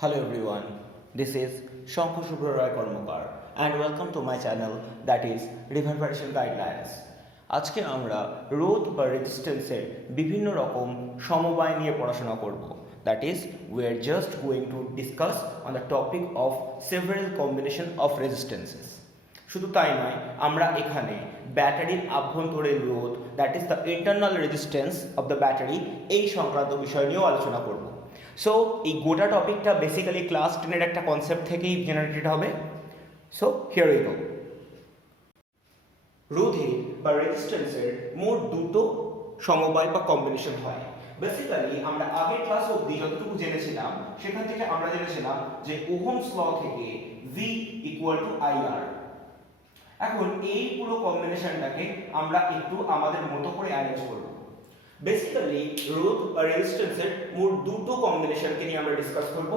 Hello everyone, this is Shankhu Subharoy Karmakar and welcome to my channel that is Reverberation Guidelines. আজকে আমরা রোধ বা রেজিস্ট্যান্সের বিভিন্ন রকম সমবায় নিয়ে পড়াশোনা করব। That is, we are just going to discuss on the topic of several combination of resistances. শুধু তাই নয়, আমরা এখানে ব্যাটারির আভ্যন্তরীণ রোধ that is the internal resistance of the battery এই সংক্রান্ত বিষয় নিয়েও আলোচনা করব। সো এই গোটা টপিকটা বেসিক্যালি ক্লাস 10-এর একটা কনসেপ্ট থেকেই জেনারেটেড হবে। So here we go. রোধের বা রেজিস্ট্যান্সের মোট দুটো সমবায় বা কম্বিনেশন হয়। বেসিক্যালি আমরা আগের ক্লাস অবধি যতটুকু জেনেছিলাম সেখান থেকে আমরা জেনেছিলাম যে ওহমস ল থেকে V ইকুয়াল টু IR। এখন এই পুরো কম্বিনেশনটাকে আমরা একটু আমাদের মতো করে অ্যারেঞ্জ করব। বেসিক্যালি রোধ বা রেজিস্ট্যান্সের মোট দুটো কম্বিনেশনকে নিয়ে আমরা ডিসকাস করব।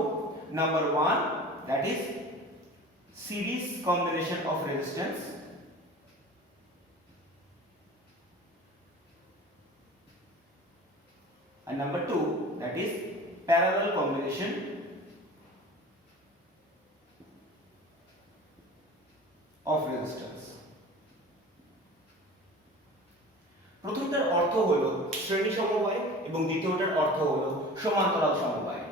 Number 1 that is series combination of resistance, and number 2 that is parallel combination of resistance. প্রথমটার অর্থ হলো শ্রেণী সমবায় এবং দ্বিতীয়টার অর্থ হলো সমান্তরাল সমবায়।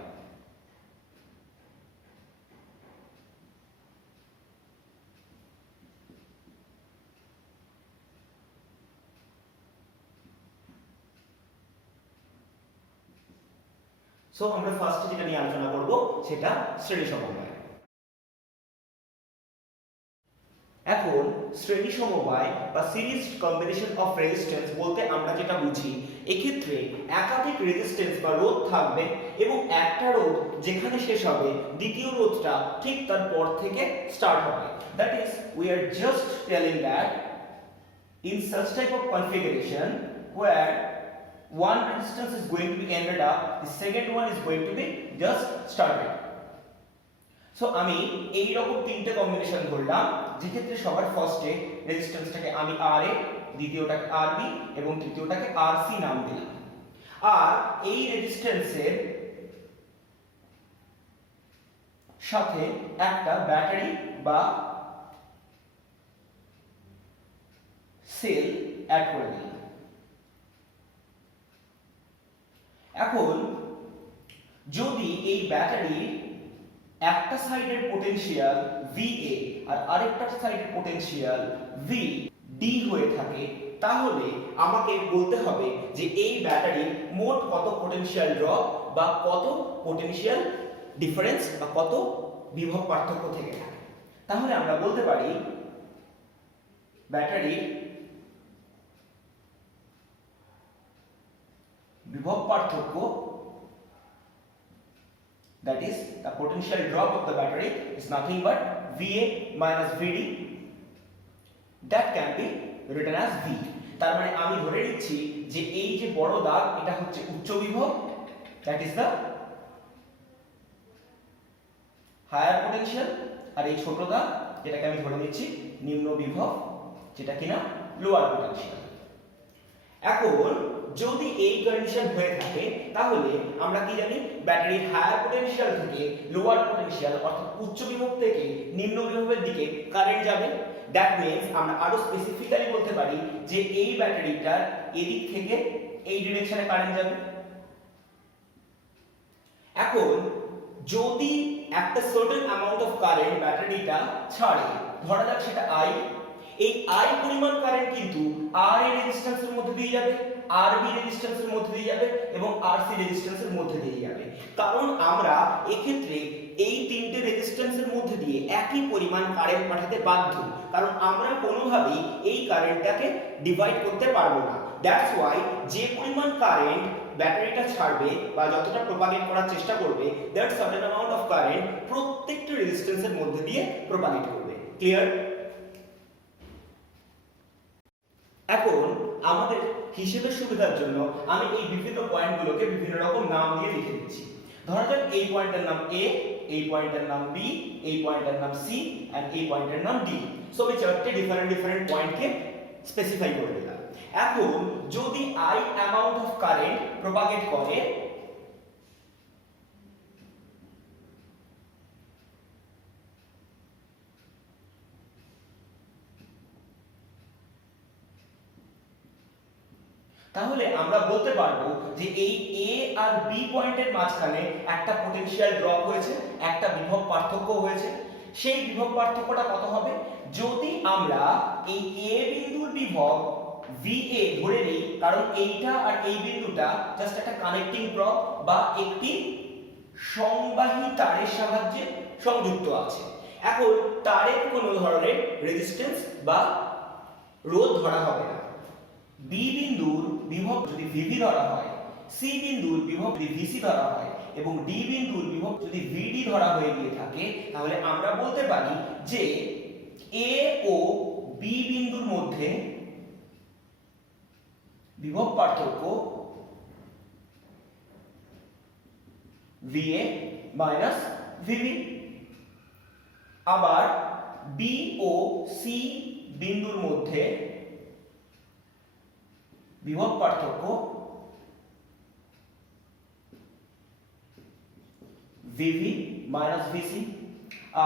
সো আমরা ফার্স্টে যেটা নিয়ে আলোচনা করব সেটা শ্রেণী সমবায়। এখন শ্রেণী সমবায় বা সিরিজ কম্বিনেশন অফ রেজিস্ট্যান্স বলতে আমরা যেটা বুঝি, এক্ষেত্রে একাধিক রেজিস্ট্যান্স বা রোধ থাকবে এবং একটা রোধ যেখানে শেষ হবে দ্বিতীয় রোধটা ঠিক তার পর থেকে স্টার্ট হবে। That is we are just telling that in such type of configuration where one resistance is going to be ended up, the second one is going to be just started. So আমি এই রকম তিনটে combination ধরলাম, যে ক্ষেত্রে সবার ফার্স্টে রেজিস্ট্যান্সটাকে আমি RA, দ্বিতীয়টাকে RB এবং তৃতীয়টাকে RC নাম দিলাম। আর এই রেজিস্ট্যান্সের সাথে একটা ব্যাটারি বা সেল অ্যাড করে দিলাম। এখন যদি এই ব্যাটারির একটা সাইডের পোটেনশিয়াল VA আর আরেকটা সাইডের পোটেনশিয়াল VD হয়ে থাকে, তাহলে আমাকে বলতে হবে যে এই ব্যাটারির মোট কত পোটেনশিয়াল ড্রপ বা কত পোটেনশিয়াল ডিফারেন্স বা কত বিভব পার্থক্য থেকে থাকে। তাহলে আমরা বলতে পারি ব্যাটারির বিভব পার্থক্য, that is the potential drop of the battery is nothing but VA minus VD, that can be written as V। তার মানে আমি ধরে নিচ্ছি যে এই যে বড় দাগ এটা হচ্ছে উচ্চ বিভব, that is the higher potential, আর এই ছোট দাগ যেটাকে আমি ধরে নিচ্ছি নিম্ন বিভব, যেটা কিনা লোয়ার পোটেনশিয়াল। এখন যদি এই কন্ডিশন হয়ে থাকে তাহলে আমরা কি জানি, ব্যাটারির হায়ার পোটেনশিয়াল থেকে লোয়ার পোটেনশিয়াল অর্থাৎ উচ্চ বিভব থেকে নিম্ন বিভবের দিকে কারেন্ট যাবে। দ্যাট মিন্স আমরা আরো স্পেসিফিক্যালি বলতে পারি যে এই ব্যাটারিটার এদিক থেকে এই ডিরেকশনে কারেন্ট যাবে। এখন যদি একটা সার্টেন অ্যামাউন্ট অফ কারেন্ট ব্যাটারিটা ছাড়ে, ধরা যাক সেটা I, এই I পরিমাণ কারেন্ট কিন্তু R এর রেজিস্ট্যান্সের মধ্যে দিয়ে যাবে, RB রেজিস্ট্যান্সের মধ্যে দিয়ে যাবে এবং RC রেজিস্ট্যান্সের মধ্যে দিয়ে যাবে। কারণ আমরা এক্ষেত্রে এই তিনটে রেজিস্ট্যান্সের মধ্যে দিয়ে একই পরিমাণ কারেন্ট পাঠাতে বাধ্য, কারণ আমরা কোনোভাবেই এই কারেন্টটাকে ডিভাইড করতে পারবো না। দ্যাটস ওয়াই যে পরিমাণ কারেন্ট ব্যাটারিটা ছাড়বে বা যতটা প্রপাগেট করার চেষ্টা করবে, that certain amount of current প্রত্যেকটা রেজিস্ট্যান্সের মধ্যে দিয়ে প্রপাগেট করবে। ক্লিয়ার? এখন আমাদের হিসেবের সুবিধার জন্য আমি এই বিভিন্ন পয়েন্টগুলোকে বিভিন্ন রকম নাম দিয়ে লিখে দিচ্ছি। ধরা যাক এই পয়েন্টের নাম A, এই পয়েন্টের নাম B, এই পয়েন্টের নাম C এন্ড এই পয়েন্টের নাম D। সো আমি চারটি ডিফারেন্ট পয়েন্টকে স্পেসিফাই করে দিলাম। এখন যদি I amount of current propagate করে তাহলে আমরা বলতে পারবো যে এই এ আর বি পয়েন্টের মাঝখানে একটা পটেনশিয়াল ড্রপ হয়েছে, একটা বিভব পার্থক্য হয়েছে। সেই বিভব পার্থক্যটা কত হবে? যদি আমরা এই এ বিন্দুর বিভব VA ধরে নিই, কারণ এইটা আর এই বিন্দুটা জাস্ট একটা কানেক্টিং ড্রপ বা একটি সংবাহী তারের সাহায্যে সংযুক্ত আছে। এখন তারের কোনো ধরনের রেজিস্ট্যান্স বা রোধ ধরা হবে না। বি বিন্দুর বিভব যদি VB ধরা হয়, সি বিন্দুর বিভব যদি VC ধরা হয় এবং ডি বিন্দুর বিভব যদি VD ধরা হয়ে গিয়ে থাকে, তাহলে আমরা বলতে পারি যে এ ও বি বিন্দুর মধ্যে বিভব পার্থক্য VA মাইনাস VB। আবার বি ও সি বিন্দুর মধ্যে বিভব পার্থক্য VV মাইনাস VC।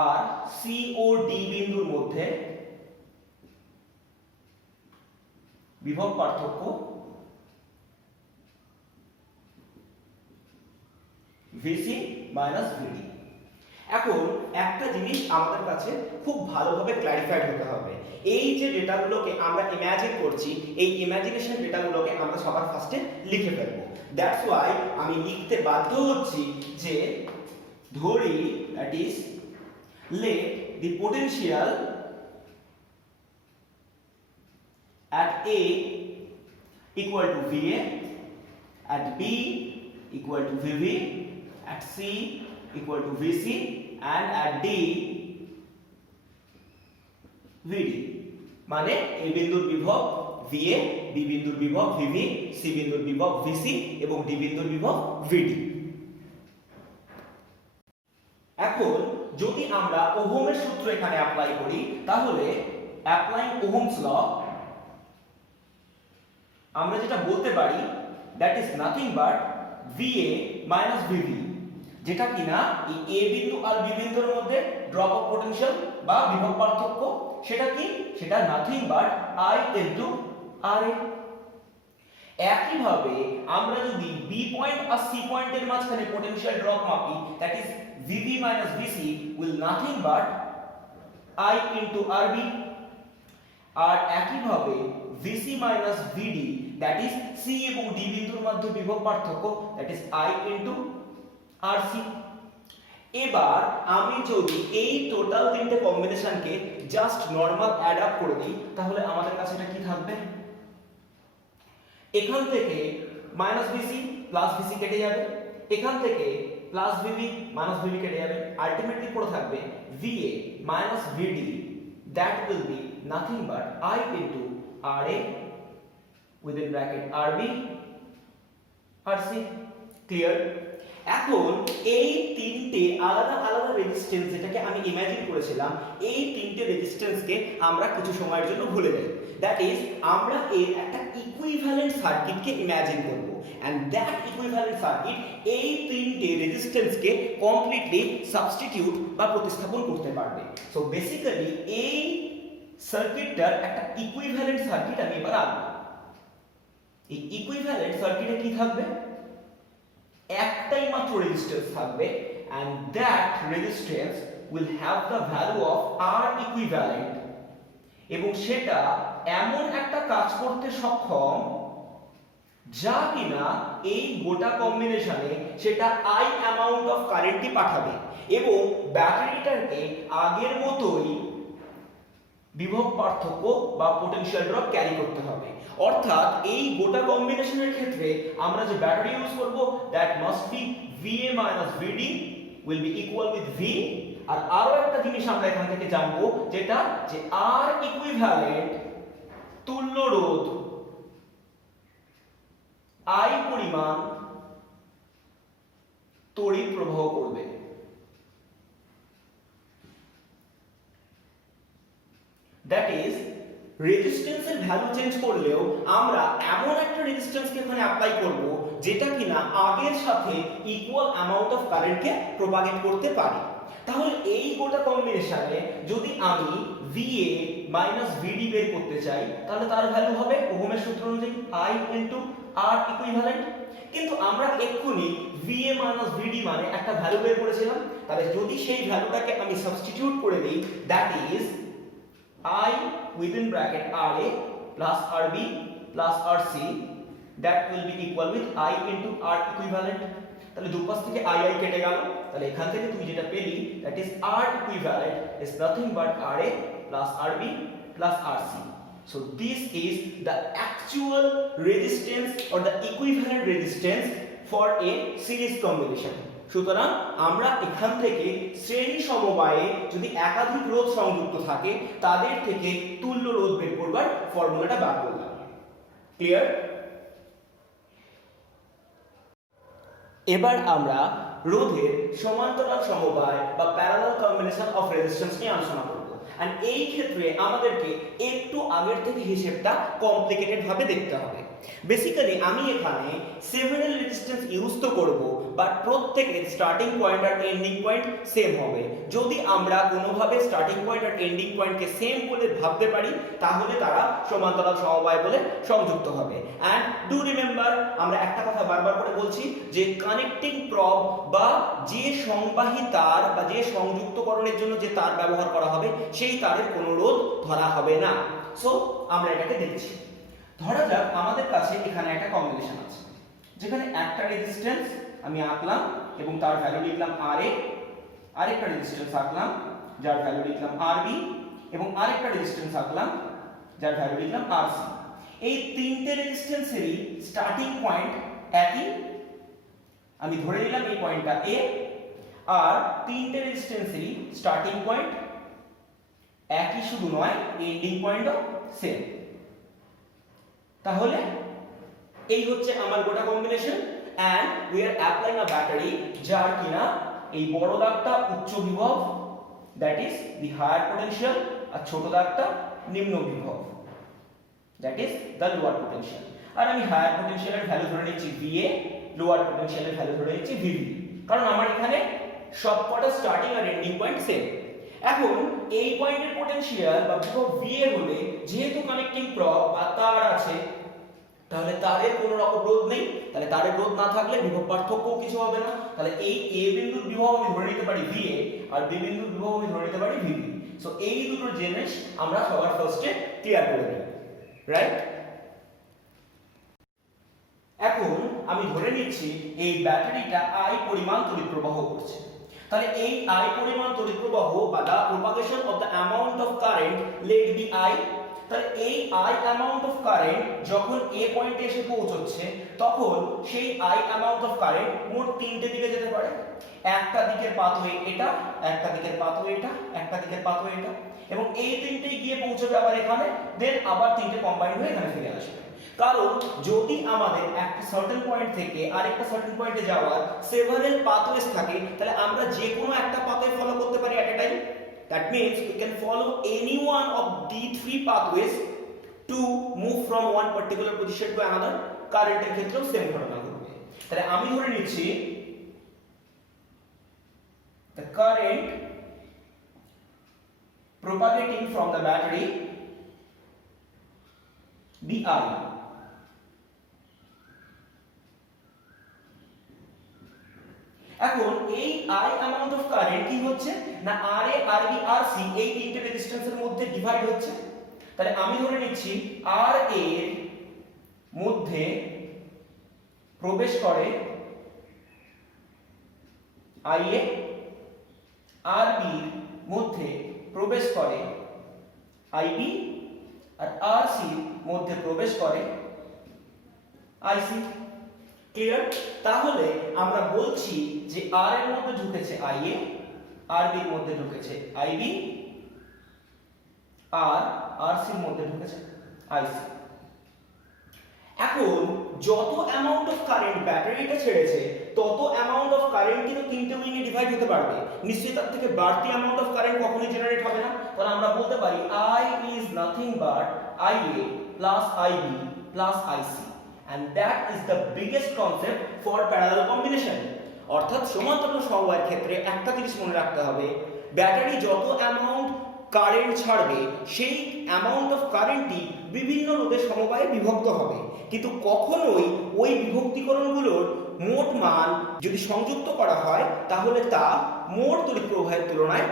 আর সি ও ডি বিন্দুর মধ্যে বিভব পার্থক্য VC মাইনাস VD। এখন একটা জিনিস আমাদের কাছে খুব ভালোভাবে ক্ল্যারিফাইড হতে হবে। এই যে ডেটাগুলোকে আমরা ইমাজিন করছি, এই ইমাজিনেশন ডেটাগুলোকে আমরা সবার ফার্স্টে লিখে ফেলবো। দ্যাটস ওয়াই আমি লিখতে বাধ্য হচ্ছি যে ধরি, that is let the potential at A equal to VA, at B equal to VB, at C equal to VC, and at D VD। মানে A বিন্দুর বিভব VA, B বিন্দুর বিভব VB, C বিন্দুর বিভব VC এবং D বিন্দুর বিভব VD। এখন যদি আমরা ওহমের সূত্র এখানে অ্যাপ্লাই করি, তাহলে অ্যাপ্লাইং ওহমস ল আমরা যেটা বলতে পারি that is nothing but VA minus VB, যেটা কিনা এই এ বিন্দু আর বি বিন্দুর মধ্যে ড্রপ অফ পটেনশিয়াল বা বিভব পার্থক্য। সেটা কি? সেটা nothing but I into RA। একইভাবে আমরা যদি বি পয়েন্ট আর সি পয়েন্টের মাঝখানে পটেনশিয়াল ড্রপ মাপি, that is VB minus VC will nothing but I into RB। আর একইভাবে VC minus VD, that is C এবং D বিন্দুর মধ্যে বিভব পার্থক্য, that is I into RC। এবার আমি যদি এই টোটাল তিনটে কম্বিনেশনকে জাস্ট নরমাল অ্যাড আপ করে দিই, তাহলে আমাদের কাছে এটা কি থাকবে? এখান থেকে মাইনাস VC প্লাস VC কেটে যাবে, এখান থেকে প্লাস VB মাইনাস VB কেটে যাবে, আলটিমেটলি পড়ে থাকবে VA minus VD, that will be nothing but I into RA within bracket RB RC। Clear? এখন এই তিনটে আলাদা আলাদা রেজিস্ট্যান্স যেটাকে আমি ইমাজিন করেছিলাম, এই তিনটে রেজিস্ট্যান্সকে আমরা কিছু সময়ের জন্য ভুলে যাই। দ্যাট ইজ আমরা এর একটা ইকুইভ্যালেন্ট সার্কিটকে ইমাজিন করব, and that equivalent circuit এই তিনটে রেজিস্ট্যান্সকে কমপ্লিটলি সাবস্টিটিউট বা প্রতিস্থাপন করতে পারবে। সো বেসিক্যালি এই সার্কিটটার একটা ইকুইভ্যালেন্ট সার্কিট আমি এবার আঁকব। এই ইকুইভ্যালেন্ট সার্কিটে কি থাকবে? একটাই মাত্র রেজিস্ট্যান্স থাকবে, and that resistance will have the value of R equivalent, এবং সেটা এমন একটা কাজ করতে সক্ষম যা কিনা এই গোটা কম্বিনেশনে সেটা I অ্যামাউন্ট অফ কারেন্টই পাঠাবে এবং ব্যাটারিটাকে আগের মতোই বিভব পার্থক্য বা পটেনশিয়াল ড্রপ ক্যারি করতে হবে। অর্থাৎ এই গোটা কম্বিনেশনের ক্ষেত্রে আমরা যে ব্যাটারি ইউজ করব, that must be VA minus VD will be equal with V। আর আরো একটা জিনিস আমরা এখান থেকে জানবো, যেটা যে R ইকুইভ্যালেন্ট তুল্য রোধ I পরিমাণ তড়িৎ প্রবাহ করবে। দ্যাট ইজ রেজিস্ট্যান্সের ভ্যালু চেঞ্জ করলেও আমরা এমন একটা রেজিস্ট্যান্সকে এখানে অ্যাপ্লাই করব যেটা কিনা আগের সাথে ইকুয়াল অ্যামাউন্ট অফ কারেন্টকে প্রপাগেট করতে পারে। তাহলে এই গোটা কম্বিনেশনে যদি আমি VA মাইনাস VD বের করতে চাই, তাহলে তার ভ্যালু হবে ওহমের সূত্র অনুযায়ী I ইনটু R ইকুইভ্যালেন্ট। কিন্তু আমরা এক্ষুনি VA মাইনাস VD মানে একটা ভ্যালু বের করেছিলাম, তাহলে যদি সেই ভ্যালুটাকে আমি সাবস্টিটিউট করে দিই, that is I within bracket RA plus RB plus RC, that will be equal with I into R equivalent। তাহলে দুপাশ থেকে I কেটে গেল, তাহলে এখান থেকে তুই যেটা পেলি that is R equivalent is nothing but RA plus RB plus RC। So this is the actual resistance or the equivalent resistance for a series combination। সুতরাং আমরা এখান থেকে শ্রেণী সমবায়ে যদি একাধিক রোধ সংযুক্ত থাকে তাদের থেকে তুল্য রোধ বের করবার ফর্মুলাটা বার করলাম। ক্লিয়ার? এবার আমরা রোধের সমান্তরাল সমবায় বা প্যারালাল কম্বিনেশন অফ রেজিস্ট্যান্স নিয়ে আলোচনা করব। এন্ড এই ক্ষেত্রে আমাদেরকে একটু আগের থেকে হিসেবটা কমপ্লিকেটেড ভাবে দেখতে হবে। বেসিক্যালি আমি এখানে সেভারাল রেজিস্ট্যান্স ইউজ তো করব, বাট প্রত্যেকের স্টার্টিং পয়েন্ট আর এন্ডিং পয়েন্ট সেম হবে। যদি আমরা কোনোভাবে স্টার্টিং পয়েন্ট আর এন্ডিং পয়েন্টকে সেম বলে ভাবতে পারি তাহলে তারা সমান্তরাল সমবায় বলে সংযুক্ত হবে। এন্ড ডু রিমেম্বার, আমরা একটা কথা বারবার করে বলছি যে কানেক্টিং প্রব বা যে সংবাহী তার বা যে সংযুক্তকরণের জন্য যে তার ব্যবহার করা হবে সেই তারের কোনো রোধ ধরা হবে না। সো আমরা এটাকে দেখছি। ধরা যাক আমাদের কাছে এখানে একটা কম্বিনেশন আছে যেখানে একটা রেজিস্ট্যান্স আমি আঁকলাম এবং তার ভ্যালু লিখলাম RA, আরেকটা রেজিস্ট্যান্স আঁকলাম যার ভ্যালু লিখলাম RB এবং আরেকটা রেজিস্ট্যান্স আঁকলাম যার ভ্যালু লিখলাম RC। এই তিনটে রেজিস্ট্যান্সেরই স্টার্টিং পয়েন্ট একই, আমি ধরে নিলাম এই পয়েন্টটা A, আর তিনটে রেজিস্ট্যান্সেরই স্টার্টিং পয়েন্ট একই, শুধু নয় এন্ডিং পয়েন্টও সেম। তাহলে এই হচ্ছে আমার গোটা combination and we are applying a battery যার কিনা এই বড় দাগটা উচ্চ বিভব, that is the higher potential, আর ছোট দাগটা নিম্ন বিভব, that is the lower potential. আর আমি হায়ার পোটেনশিয়ালের ভ্যালু ধরে নিচ্ছি VA, লোয়ার পোটেনশিয়ালের ভ্যালু ধরে নিচ্ছি VB, কারণ আমার এখানে সবকটা স্টার্টিং আর এন্ডিং পয়েন্ট সেম। এখন এই পয়েন্টের পোটেনশিয়াল বা বিভব VA হলে যেহেতু কানেক্টিং প্রব বা তার আছে তাহলে তারের কোনো রকম রোধ নেই, তাহলে তারের রোধ না থাকলে বিভব পার্থক্যও কিছু হবে না। তাহলে এই A বিন্দুর বিভব আমি ধরে নিতে পারি VA আর B বিন্দুর বিভব আমি ধরে নিতে পারি VB। সো এই দুটো জিনিস আমরা সবার ফার্স্টে ক্লিয়ার করে নিই, রাইট? এখন আমি ধরে নিচ্ছি এই ব্যাটারিটা I পরিমাণ তড়িৎ প্রবাহ করছে। তাহলে এই I পরিমাণ তড়িৎ প্রবাহ বা the propagation of the amount of current let be I, তাহলে এই I amount of current যখন A পয়েন্টে এসে পৌঁছচ্ছে তখন সেই I amount of current মোট তিনটে দিকে যেতে পারে। একটা দিকের পাথওয়ে এটা, একটা দিকের পাথওয়ে এটা, একটা দিকের পাথওয়ে এটা, এবং এই তিনটেই গিয়ে পৌঁছবে আবার এখানে, দেন আবার তিনটে কম্বাইন্ড হয়ে এখানে ফিরে আসবে। কারণ যদি আমাদের একটা সার্টেন পয়েন্ট থেকে আরেকটা সার্টেন পয়েন্টে যাওয়ার সেভারাল পাথওয়েজ থাকে তাহলে আমরা যে কোনো একটা পাথওয়ে ফলো করতে পারি at a time. That means we can follow any one of the three pathways to move from one particular position to another. কারেন্টের ক্ষেত্রেও সেম ঘটনা ঘটবে। তাহলে আমি ধরে নিচ্ছি the current propagating from the battery be I. এখন এই I amount of current কি হচ্ছে না RA, RB, RC এই তিনটে রেজিস্ট্যান্সের মধ্যে ডিভাইড হচ্ছে। তাহলে আমি ধরে নিচ্ছি RA এর মধ্যে প্রবেশ করে IA, RB এর মধ্যে প্রবেশ করে IB, আর RC এর মধ্যে প্রবেশ করে IC। ক্লিয়ার? তাহলে আমরা বলছি যে R এর মধ্যে ঢুকেছে IA, RB এর মধ্যে ঢুকেছে IB, আর RC এর মধ্যে ঢুকেছে IC। এখন যত অ্যামাউন্ট অফ কারেন্ট ব্যাটারিটা ছেড়েছে তত অ্যামাউন্ট অফ কারেন্ট কিন্তু তিনটে উইংয়ে ডিভাইড হতে পারবে, নিশ্চয়ই তার থেকে বাড়তি অ্যামাউন্ট অফ কারেন্ট কখনোই জেনারেট হবে না। তাহলে আমরা বলতে পারি I is nothing but IA plus IB plus IC, and that is the biggest concept for parallel combination। অর্থাৎ সমান্তরাল সমবায়ের ক্ষেত্রে একটা জিনিস মনে রাখতে হবে, ব্যাটারি যত অ্যামাউন্ট কারেন্ট ছাড়বে সেই অ্যামাউন্ট অফ কারেন্টই বিভিন্ন রোধের সমবায়ে বিভক্ত হবে, কিন্তু কখনোই ওই বিভক্তিকরণগুলোর মোট মান যদি সংযুক্ত করা হয় তাহলে তা মোট তড়িৎ প্রবাহের তুলনায়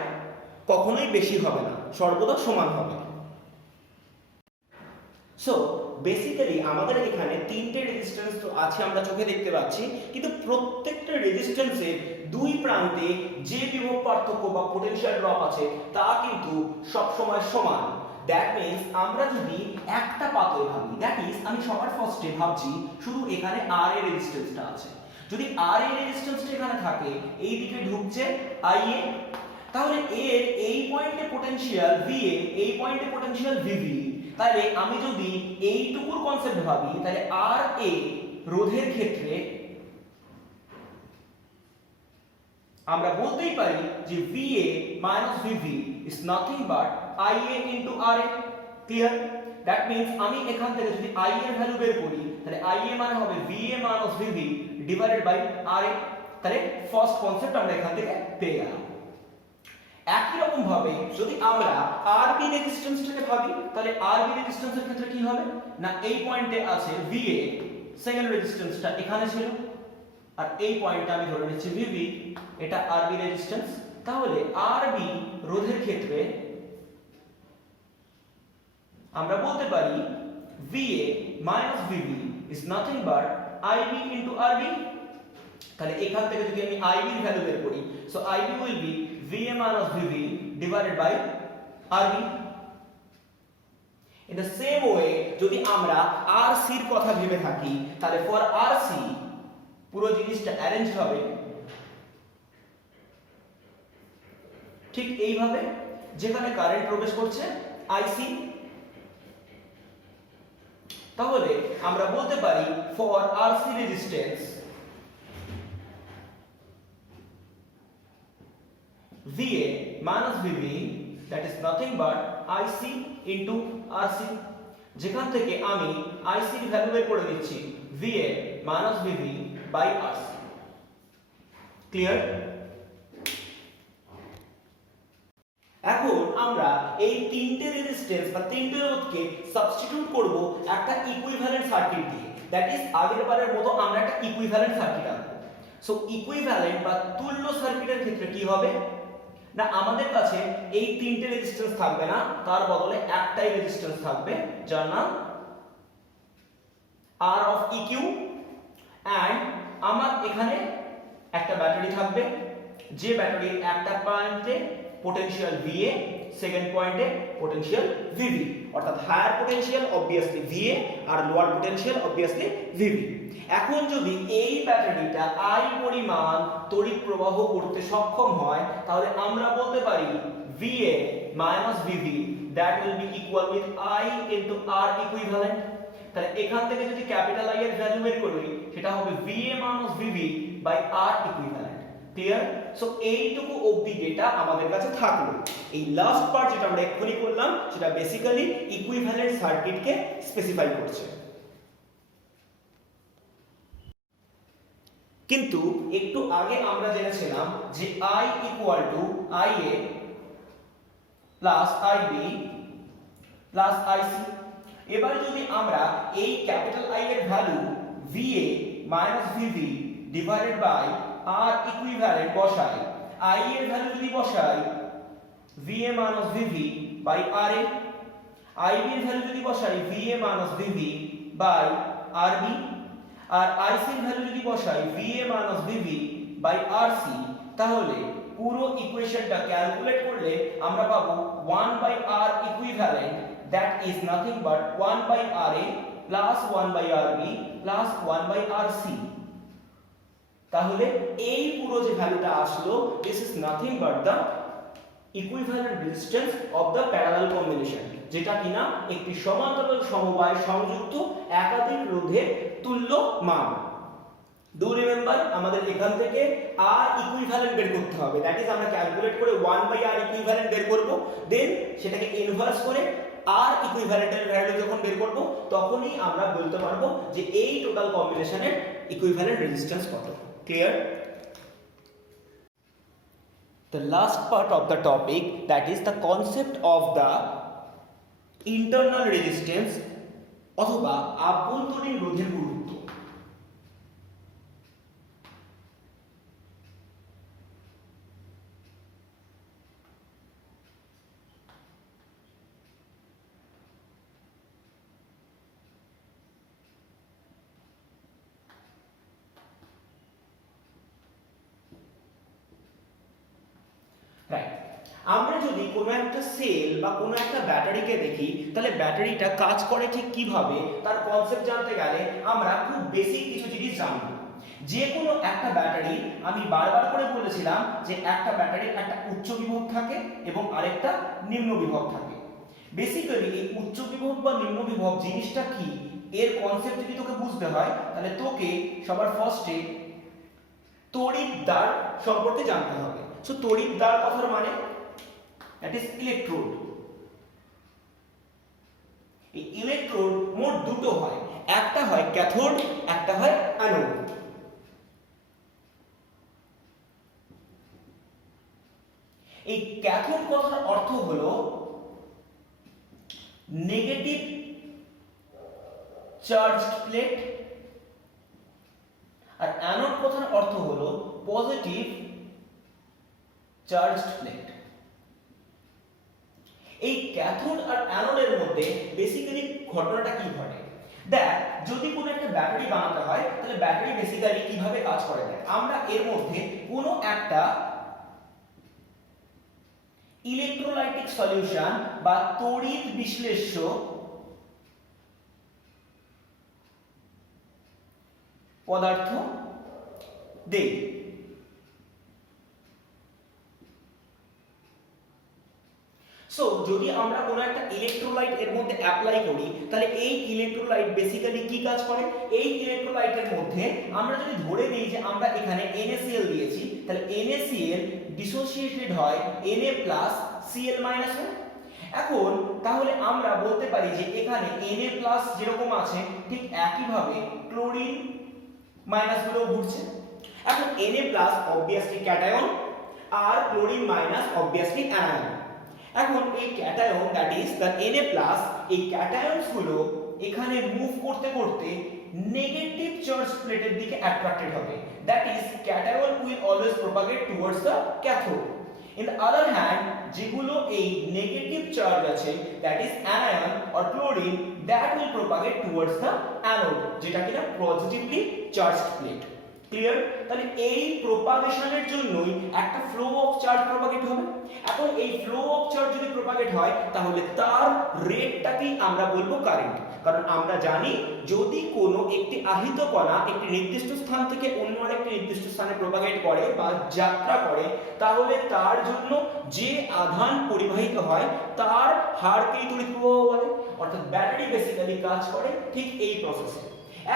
কখনোই বেশি হবে না, সর্বদা সমান হবে। সো বেসিক্যালি আমাদের এখানে তিনটে রেজিস্ট্যান্স তো আছে, আমরা চোখে দেখতে পাচ্ছি, কিন্তু প্রত্যেকটা রেজিস্ট্যান্সের দুই প্রান্তে যে বিভব পার্থক্য বা পোটেনশিয়াল ড্রপ আছে তা কিন্তু সবসময় সমান। দ্যাট মিন্স আমরা যদি একটা পাতই ভাবি, দ্যাট ইজ আমি সবার ফার্স্টে ভাবছি শুধু এখানে আর এর রেজিস্ট্যান্সটা আছে, যদি আর এর রেজিস্ট্যান্সটা এখানে থাকে এই দিকে ঢুকছে আই এ, তাহলে এর এই পয়েন্টে পোটেনশিয়াল ভি এ, এই পয়েন্টে পোটেনশিয়াল ভিভি, তাহলে আমি যদি এইটুকুর কনসেপ্ট ভাবি তাহলে আর এ রোধের ক্ষেত্রে আমরা বলতেই পারি যে VA minus VV is nothing but IA into RA, clear? That means আমি এখান থেকে যদি I এর ভ্যালু বের করি তাহলে IA মানে হবে VA minus VV divided by RA, তাহলে ফার্স্ট কনসেপ্ট আমরা এখান থেকে পেয়ে গেলাম। একই রকম ভাবে যদি আমরা RB রেজিস্ট্যান্সটাকে ভাবি তাহলে RB রেজিস্ট্যান্সের ক্ষেত্রে কি হবে না, এই পয়েন্টে আছে VA, সেকেন্ড রেজিস্ট্যান্সটা এখানে ছিল, আর এই পয়েন্টটা আমি ধরে নিচ্ছি VB, এটা RB রেজিস্ট্যান্স। তাহলে RB রোধের ক্ষেত্রে আমরা বলতে পারি VA minus VB is nothing but IB into RB, তাহলে এখান থেকে যদি আমি IB এর ভ্যালু বের করি, so IB will be VA minus VB divided by RB. In the same way যদি আমরা RC এর কথা ভেবে থাকি তাহলে for RC পুরো জিনিসটা অ্যারেঞ্জ হবে ঠিক এইভাবে, যেখানে কারেন্ট প্রবেশ করছে IC, তাহলে আমরা বলতে পারি for RC resistance VA minus VB that is nothing but IC into RC, যেখান থেকে আমি IC এর ভ্যালু বের করে দিচ্ছি VA minus VB by RC, clear? এখন আমরা এই তিনটে রেজিস্ট্যান্স বা তিনটে রোধকে সাবস্টিটিউট করব একটা ইকুইভ্যালেন্ট সার্কিট দিয়ে, দ্যাট ইজ আগের বারের মতো আমরা একটা ইকুইভ্যালেন্ট সার্কিট আনবো। সো ইকুইভ্যালেন্ট বা তুল্য সার্কিটের ক্ষেত্রে কি হবে না, আমাদের কাছে এই তিনটে রেজিস্ট্যান্স থাকবে না, তার বদলে একটাই রেজিস্ট্যান্স থাকবে যার নাম R of EQ, এন্ড আমার এখানে একটা ব্যাটারি থাকবে, যে ব্যাটারির একটা পয়েন্টে পোটেনশিয়াল VA, সেকেন্ড পয়েন্টে পোটেনশিয়াল VB, অর্থাৎ হায়ার পোটেনশিয়াল অবভিয়াসলি VA আর লোয়ার পোটেনশিয়াল অবভিয়াসলি VB। এখন যদি এই ব্যাটারিটা I পরিমাণ তড়িৎ প্রবাহ করতে সক্ষম হয় তাহলে আমরা বলতে পারি VA minus VB that will be equal with I into R equivalent, তাহলে এখান থেকে যদি ক্যাপিটাল I এর ভ্যালু বের করি সেটা হবে VA minus VB by R equivalent, clear? So এইটুকু অবধি যেটা আমাদের কাছে থাকলো, এই লাস্ট পার্ট যেটা আমরা এক্ষুনি করলাম সেটা বেসিক্যালি ইকুইভ্যালেন্ট সার্কিটকে স্পেসিফাই করছে। কিন্তু একটু আগে আমরা জেনেছিলাম যে I equal to IA plus IB plus IC। এবার যদি আমরা এই ক্যাপিটাল I এর value VA minus VB divided by R equivalent বসাই, I এর ভ্যালু যদি বসাই VA minus VB by RA, IB এর ভ্যালু যদি বসাই VA minus VB by RB, আর IC এর ভ্যালু যদি বসাই VA minus VB by RC, তাহলে পুরো ইকুয়েশনটা ক্যালকুলেট করলে আমরা পাবো 1 by R equivalent that is nothing but 1 by RA plus 1 by RB plus 1 by RC। তাহলে এই পুরো যে ভ্যালুটা আসলো this is nothing but the equivalent resistance of the parallel combination, যেটা কিনা একটি সমান্তরাল সমবায় সংযুক্ত একাধিক রোধের তুল্য মান। ডু রিমেম্বার আমাদের এখান থেকে R ইকুইভ্যালেন্ট বের করতে হবে, দ্যাট ইজ আমরা ক্যালকুলেট করে 1 বাই R ইকুইভ্যালেন্ট বের করব, দেন সেটাকে ইনভার্স করে R ইকুইভ্যালেন্টের ভ্যালু যখন বের করব তখনই আমরা বলতে পারবো যে এই টোটাল কম্বিনেশনের ইকুইভ্যালেন্ট রেজিস্ট্যান্স কত, clear? The last part of the topic, that is the concept of the internal resistance অথবা আভ্যন্তরীণ রোধের গুরুত্ব। আমরা যদি কোনো একটা সেল বা কোনো একটা ব্যাটারিকে দেখি, তাহলে ব্যাটারিটা কাজ করে ঠিক কিভাবে তার কনসেপ্ট জানতে গেলে আমরা খুব বেসিক কিছু জিনিস জানব। যে কোনো একটা ব্যাটারি, আমি বারবার করে বলেছিলাম যে একটা ব্যাটারির একটা উচ্চ বিভব থাকে এবং আরেকটা নিম্ন বিভব থাকে। বেসিক্যালি এই উচ্চ বিভব বা নিম্ন বিভব জিনিসটা কি, এর কনসেপ্ট যদি তোকে বুঝতে হয় তাহলে তোকে সবার ফার্স্টে তড়িৎদ্বার সম্পর্কে জানতে হবে। সো তড়িৎদ্বার কথার মানে that is electrode। এই ইলেকট্রোড মোট দুটো হয়, একটা হয় ক্যাথোড, একটা হয় অ্যানোড। এই ক্যাথোড কথার অর্থ হলো নেগেটিভ চার্জড প্লেট, আর অ্যানোড কথার অর্থ হলো পজিটিভ চার্জড প্লেট। এই ক্যাথোড আর অ্যানোডের মধ্যে বেসিক্যালি ঘটনাটা কি ঘটে, দেখ যদি কোনো একটা ব্যাটারি বানাতে হয় তাহলে ব্যাটারি বেসিক্যালি কিভাবে কাজ করে দেখ, আমরা এর মধ্যে কোনো একটা ইলেকট্রোলাইটিক সলিউশন বা তড়িৎ বিশ্লেষ্য পদার্থ দেই। সো যদি আমরা কোনো একটা ইলেকট্রোলাইট এর মধ্যে অ্যাপ্লাই করি, তাহলে এই ইলেকট্রোলাইট বেসিক্যালি কি কাজ করে, এই ইলেকট্রোলাইটের মধ্যে আমরা যদি ধরে নিই যে আমরা এখানে NaCl দিয়েছি, তাহলে NaCl ডিসোসিয়েটেড হয় Na+Cl-1। এখন তাহলে আমরা বলতে পারি যে এখানে Na+ যেরকম আছে ঠিক একইভাবে ক্লোরিন মাইনাস গুলো ঘুরছে। এখন Na+ অবভিয়াসলি ক্যাটায়ন আর ক্লোরিন মাইনাস অবভিয়াসলি অ্যানায়ন। এখন এই cation, that is the Na+, এই ক্যাটায়নস গুলো এখানে মুভ করতে করতে নেগেটিভ চার্জ প্লেটের দিকে অ্যাট্রাক্টেড হবে, that is cation will always propagate towards the cathode. In the other hand যেগুলো এই নেগেটিভ চার্জ আছে, that is anion or chlorine, that will propagate towards the anode, যেটা কিনা পজিটিভলি চার্জড প্লেট। ক্লিয়ার? তাহলে এই প্রপাগেশনের জন্যই একটা ফ্লো অফ চার্জ প্রপাগেট হবে। এখন এই ফ্লো অফ চার্জ যদি প্রপাগেট হয় তাহলে তার রেটটাকেই আমরা বলবো কারেন্ট। কারণ আমরা জানি যদি কোনো একটি আহিত কণা একটি নির্দিষ্ট স্থান থেকে অন্য আরেকটি নির্দিষ্ট স্থানে প্রপাগেট করে বা যাত্রা করে, তাহলে তার জন্য যে আধান পরিবাহিত হয় তার হারকেই তড়িৎ প্রবাহ বলে। অর্থাৎ ব্যাটারি বেসিক্যালি কাজ করে ঠিক এই প্রসেসে।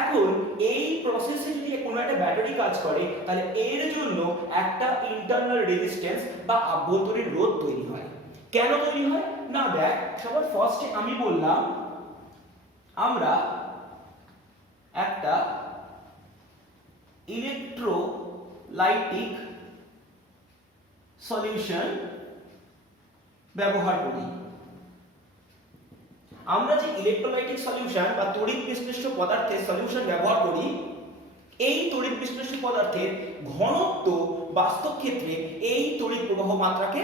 এখন এই প্রসেসে যদি কোনো একটা ব্যাটারি কাজ করে তাহলে এর জন্য একটা ইন্টারনাল রেজিস্ট্যান্স বা আভ্যন্তরীণ রোধ তৈরি হয়। কেন তৈরি হয় না, দেখ সবার ফার্স্টে আমি বললাম আমরা একটা ইলেকট্রোলাইটিক সলিউশন ব্যবহার করি। আমরা যে ইলেকট্রোলাইটিক সলিউশন বা তড়িৎ বিশ্লেষ্য পদার্থের সলিউশন ব্যবহার করি, এই তড়িৎ বিশ্লেষ্য পদার্থের ঘনত্ব বাস্তব ক্ষেত্রে এই তড়িৎ প্রবাহ মাত্রাকে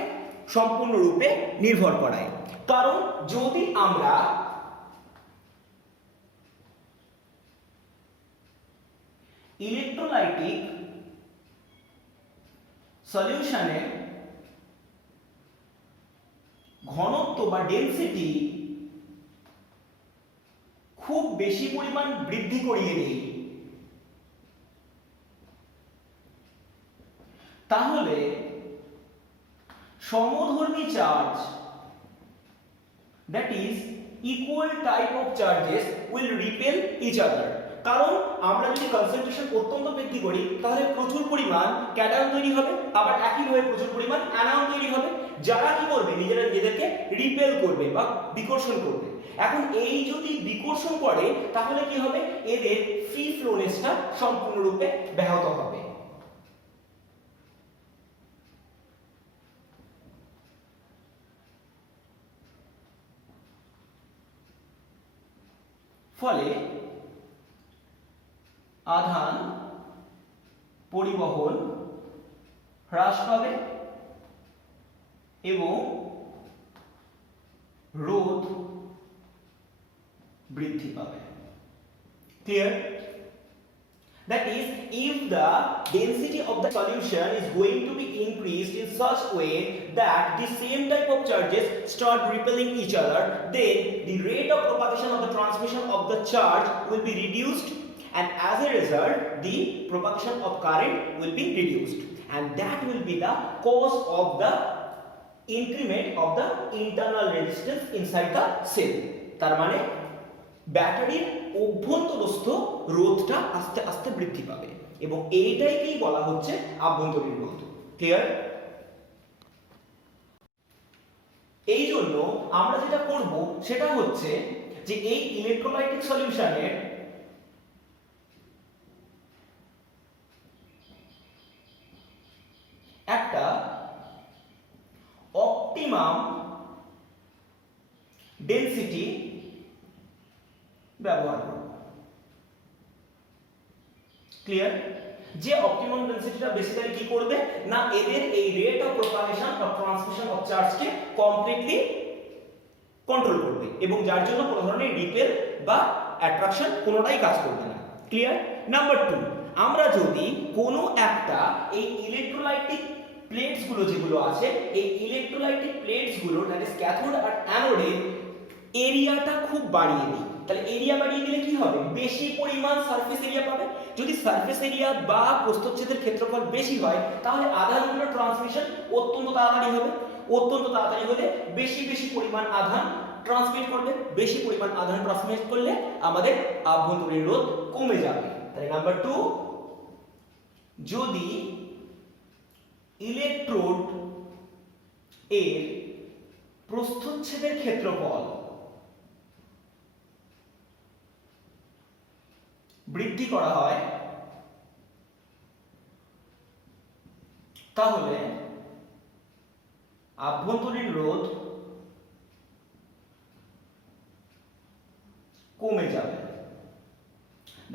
সম্পূর্ণরূপে নির্ভর করায়। কারণ যদি আমরা ইলেকট্রোলাইটিক সলিউশনের ঘনত্ব বা ডেনসিটি খুব বেশি পরিমাণ বৃদ্ধি করিয়ে দেই, তাহলে সমধর্মী charge, that is equal type of charges will repel each other। কারণ আমরা যদি কনসেন্ট্রেশন অত্যন্ত বৃদ্ধি করি তাহলে প্রচুর পরিমাণ ক্যাটায়ন তৈরি হবে, আবার একইভাবে প্রচুর পরিমাণ অ্যানায়ন তৈরি হবে, যারা কি করবে নিজেরা নিজেদেরকে রিপেল করবে বা বিকর্ষণ করবে। এখন এই যদি বিকর্ষণ করে তাহলে কি হবে, এদের ফ্রি ফ্লোনেসটা সম্পূর্ণরূপে ব্যাহত হবে। ফলে আধান পরিবহন হ্রাস পাবে এবং রোধ বৃদ্ধি পাবে। Clear? That is, if the density of the solution is going to be increased in such way that the same type of charges start repelling each other, then the rate of propagation of the transmission of the charge will be reduced, and as a result the propagation of current will be reduced, and that will be the cause of the increment of the internal resistance inside the cell. তার মানে ব্যাটারির অভ্যন্তরস্থ রোধটা আস্তে আস্তে বৃদ্ধি পাবে এবং এইটাইকেই বলা হচ্ছে আভ্যন্তরীণ রোধ। ক্লিয়ার? এই জন্য আমরা যেটা করব সেটা হচ্ছে যে এই ইলেকট্রোলাইটিক সলিউশনের একটা অপটিমাম ডেনসিটি ব্যবহার করব। ক্লিয়ার? যে অপটিমাম ডেনসিটিটা বেসিক্যালি কি করবে না এদের এই rate of propagation of transmission of চার্জকে কমপ্লিটলি কন্ট্রোল করবে এবং যার জন্য কোনো ধরনের রিপেল বা অ্যাট্রাকশন কোনোটাই কাজ করবে না। ক্লিয়ার? নাম্বার 2, আমরা যদি কোনো একটা এই ইলেকট্রোলাইটিক প্লেটস গুলো যেগুলো আছে এই ইলেকট্রোলাইটিক প্লেটস গুলো দ্যাট ইজ ক্যাথোড আর অ্যানোডে এরিয়াটা খুব বাড়িয়ে দিই, তাহলে এরিয়া বাড়িয়ে দিলে কি হবে? বেশি পরিমাণ সারফেস এরিয়া পাবে। যদি সারফেস এরিয়া বা প্রস্থচ্ছেদের ক্ষেত্রফল বেশি হয় তাহলে আধানগুলোর ট্রান্সমিশন অত্যন্ত তাড়াতাড়ি হবে। অত্যন্ত তাড়াতাড়ি হলে বেশি বেশি পরিমাণ আধান ট্রান্সমিট করবে। বেশি পরিমাণ আধান ট্রান্সমিট করলে আমাদের আভ্যন্তরীণ রোধ কমে যাবে। তাহলে নাম্বার 2, যদি ইলেকট্রোড এর প্রস্থচ্ছেদের ক্ষেত্রফল বৃদ্ধি করা হয় তাহলে আভ্যন্তরীণ রোধ কমে যাবে।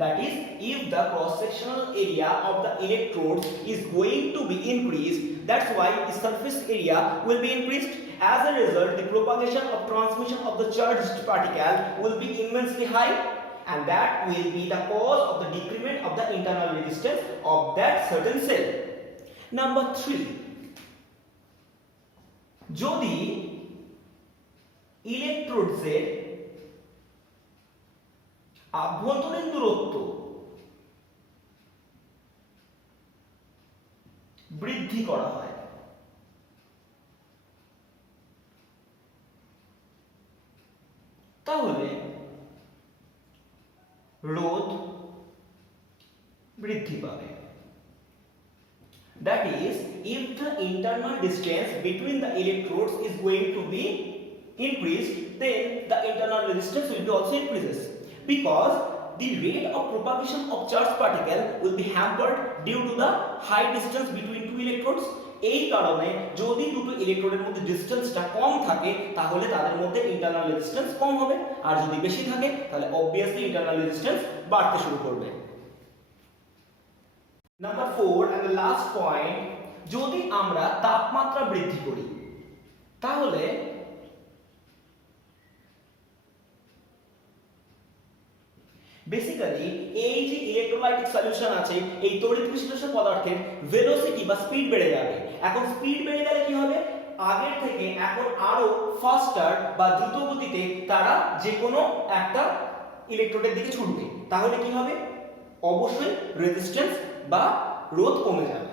That is, if the cross-sectional area of the electrodes is going to be increased, that's why the surface area will be increased. As a result, the propagation of transmission of the charged particle will be immensely high, and that will be the cause of the decrement of the internal resistance of that certain cell. Number 3, যদি electrodes এর আভ্যন্তরীণ দূরত্ব বৃদ্ধি করা হয় তাহলে রোধ বৃদ্ধি পাবে। That is, if the internal distance between the electrodes is going to be increased, then the internal resistance will be also increases, because the rate of propagation of charged particle will be hampered due to the high distance between two electrodes. এই কারণে যদি দুটো ইলেকট্রোডের মধ্যে ডিসটেন্সটা কম থাকে তাহলে তাদের মধ্যে internal resistance কম হবে, আর যদি বেশি থাকে তাহলে অবভিয়াসলি ইন্টারনাল রেজিস্ট্যান্স বাড়তে শুরু করবে। Number 4 and the last point, যদি আমরা তাপমাত্রা বৃদ্ধি করি তাহলে বেসিক্যালি এই যে ইলেকট্রোলাইটিক সলিউশন আছে এই তড়িৎ বিশ্লেষক পদার্থের ভেলোসিটি বা স্পিড বেড়ে যাবে। এখন স্পিড বেড়ে গেলে কি হবে? আগের থেকে এখন আরো ফাস্টার বা দ্রুত গতিতে তারা যে কোনো একটা ইলেকট্রোডের দিকে ছুটবে। তাহলে কি হবে? অবশ্যই রেজিস্ট্যান্স বা রোধ কমে যাবে।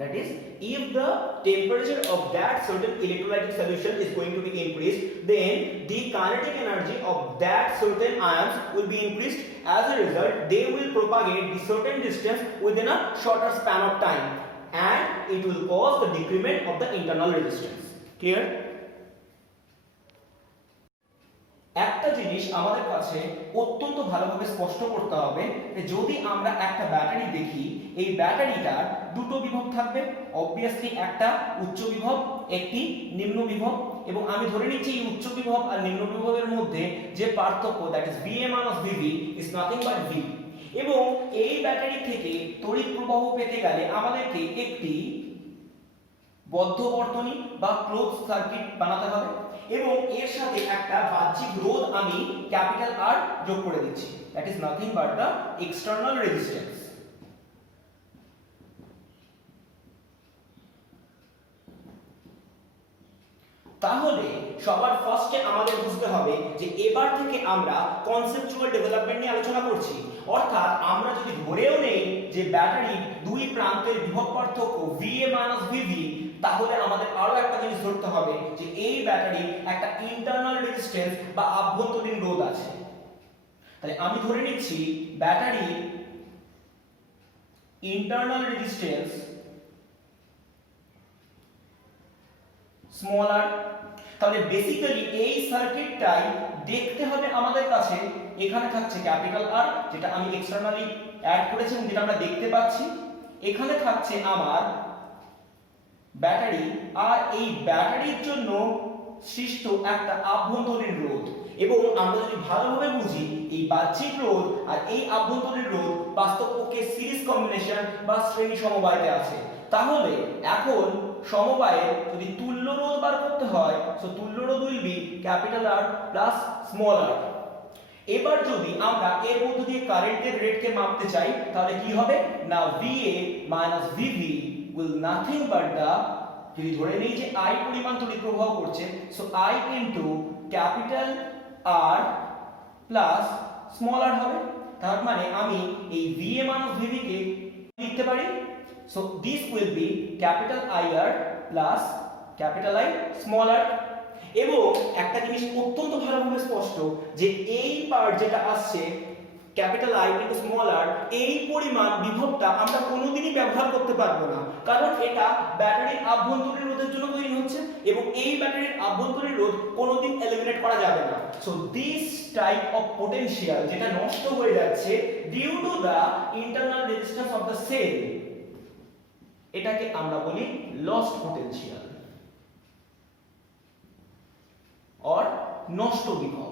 That is, if the temperature of that certain electrolytic solution is going to be increased, then the kinetic energy of that certain ions will be increased. As a result, they will propagate the certain distance within a shorter span of time, and it will cause the decrement of the internal resistance. Clear? একটা জিনিস আমাদের কাছে অত্যন্ত ভালোভাবে স্পষ্ট করতে হবে যে যদি আমরা একটা ব্যাটারি দেখি, এই ব্যাটারিটার দুটো বিভব থাকবে, অবভিয়াসলি একটা উচ্চ বিভব, একটি নিম্ন বিভব, এবং আমি ধরে নিচ্ছি এই উচ্চ বিভব আর নিম্ন বিভবের মধ্যে যে পার্থক্য, that is VA minus VV is nothing but V। এবং এই ব্যাটারি থেকে তড়িৎ প্রবাহ পেতে গেলে আমাদেরকে একটি বদ্ধ বর্তনী বা ক্লোজ সার্কিট বানাতে হবে, এবং এর সাথে একটা বাহ্যিক রোধ আমি ক্যাপিটাল R যোগ করে দিচ্ছি, that is nothing but the external resistance. তাহলে সবার ফার্স্টে আমাদের বুঝতে হবে যে এবার থেকে আমরা কনসেপচুয়াল ডেভেলপমেন্ট নিয়ে আলোচনা করছি। অর্থাৎ আমরা যদি ধরেও নেই যে ব্যাটারির দুই প্রান্তের বিভব পার্থক্য VA মাইনাস VV, তাহলে আমাদের আরো একটা জিনিস ধরতে হবে যে এই ব্যাটারির একটা ইন্টারনাল রেজিস্ট্যান্স বা আভ্যন্তরীণ রোধ আছে। তাহলে আমি ধরে নিচ্ছি ব্যাটারির ইন্টারনাল রেজিস্ট্যান্স স্মল r। তাহলে বেসিক্যালি এই সার্কিটটাই দেখতে হবে আমাদের কাছে, এখানে থাকছে ক্যাপিটাল R যেটা আমি এক্সটার্নালি অ্যাড করেছি এবং যেটা আমরা দেখতে পাচ্ছি, এখানে থাকছে আমার ব্যাটারি, আর এই ব্যাটারির জন্য সৃষ্ট একটা আভ্যন্তরীণ রোধ। এবং আমরা যদি ভালোভাবে বুঝি এই বাহ্যিক রোধ আর এই আভ্যন্তরীণ রোধ বাস্তবপক্ষে সিরিজ কম্বিনেশন বা শ্রেণী সমবায়তে আছে। তাহলে এখন সমবায়ে যদি তুল্য রোধ বার করতে হয়, সো তুল্য রোধ will be capital R plus small r। এবার যদি আমরা এর মধ্য দিয়ে কারেন্টের রেটকে মাপতে চাই, তাহলে কি হবে না VA minus VV will nothing but the, যদি ধরে নেই যে I পরিমাণ তড়িৎ প্রবাহ করছে, so I into capital R plus small r হবে। তার মানে আমি এই VA মাইনাস VV কে লিখতে পারি, so this will be capital IR plus capital I small r। এবং একটা জিনিস অত্যন্ত ভালোভাবে স্পষ্ট যে এই পার্ট যেটা আসছে capital I into small r, এই পরিমাণ বিভবটা আমরা কোনোদিনই ব্যবহার করতে পারবো না, কারণ এটা ব্যাটারির আভ্যন্তরীণ রোধের জন্য তৈরি হচ্ছে এবং এই ব্যাটারির আভ্যন্তরীণ রোধ কোনোদিন এলিমিনেট করা যাবে না। So this type of potential যেটা নষ্ট হয়ে যাচ্ছে due to the internal resistance of the cell, এটাকে আমরা বলি লস্ট পোটেনশিয়াল অর নষ্ট বিভব।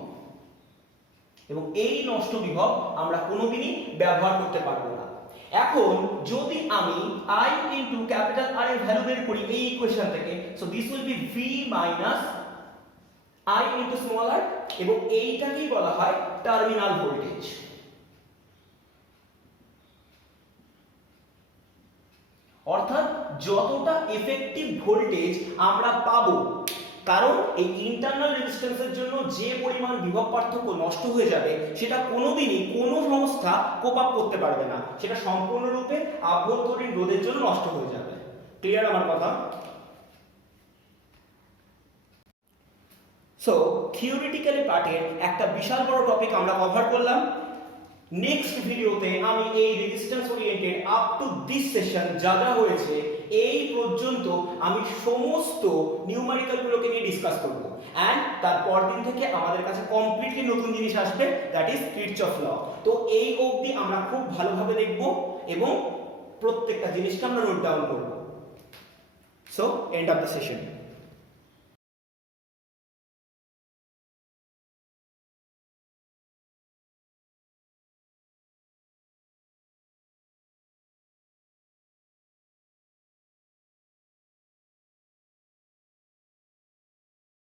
এবং এই নষ্ট বিভব আমরা কোনোদিনই ব্যবহার করতে পারবো না। এখন যদি আমি I ইনটু ক্যাপিটাল R এর ভ্যালু বের করি এই ইকুয়েশন থেকে, so this will be V minus I into small r, এবং এইটাকেই বলা হয় টার্মিনাল ভোল্টেজ। অর্থাৎ যতটা এফেক্টিভ ভোল্টেজ আমরা পাবো, কারণ এই ইন্টারনাল রেজিস্ট্যান্সের জন্য যে পরিমাণ বিভব পার্থক্য নষ্ট হয়ে যাবে সেটা কোনোদিনই কোনো সংস্থা কোপ আপ করতে পারবে না, সেটা সম্পূর্ণরূপে আভ্যন্তরীণ রোধের জন্য নষ্ট হয়ে যাবে। ক্লিয়ার আমার কথা? সো থিওরিটিক্যালি পার্টের একটা বিশাল বড় টপিক আমরা কভার করলাম। নেক্সট ভিডিওতে আমি এই resistance oriented up to this session যা যা হয়েছে এই পর্যন্ত আমি সমস্ত নিউমেরিক্যাল গুলোকে নিয়ে ডিসকাস করব, এন্ড তারপর দিন থেকে আমাদের কাছে কমপ্লিটলি নতুন জিনিস আসবে, দ্যাট ইজ কিরচফ ল। তো এই অবধি আমরা খুব ভালোভাবে দেখব এবং প্রত্যেকটা জিনিসকে আমরা নোট ডাউন করব। So end of the session.